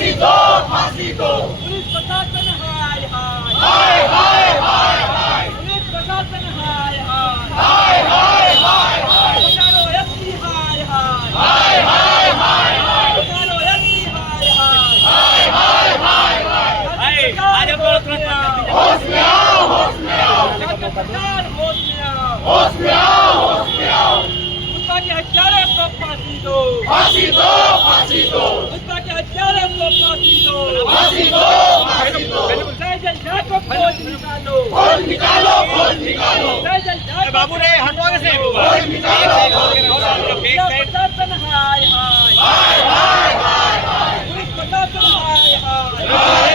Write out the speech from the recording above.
फांसी दो, फांसी दो। पुलिस प्रशासन हाय हाय हाय हाय हाय हाय पुलिस प्रशासन हाय हाय हाय हाय हाय हाय हजारों एसपी हाय हाय हाय हाय हाय हाय हजारों एसपी हाय हाय हाय हाय हाय हाय आज हम लोग तुरंत होश में आओ, होश में आओ, सरकार होश में आओ होश में आओ, होश में आओ। उसका के हत्यारे को फांसी दो, फांसी दो, फांसी दो, उसका के हत्यारे को फांसी दो, फांसी दो, फांसी दो। जय जय झा को खोज निकालो, खोज निकालो, खोज निकालो। जय जय झा बाबू रे हटवाओगे से खोज निकालो, प्रशासन हाय हाय हाय हाय हाय हाय पुलिस प्रशासन हाय हाय हाय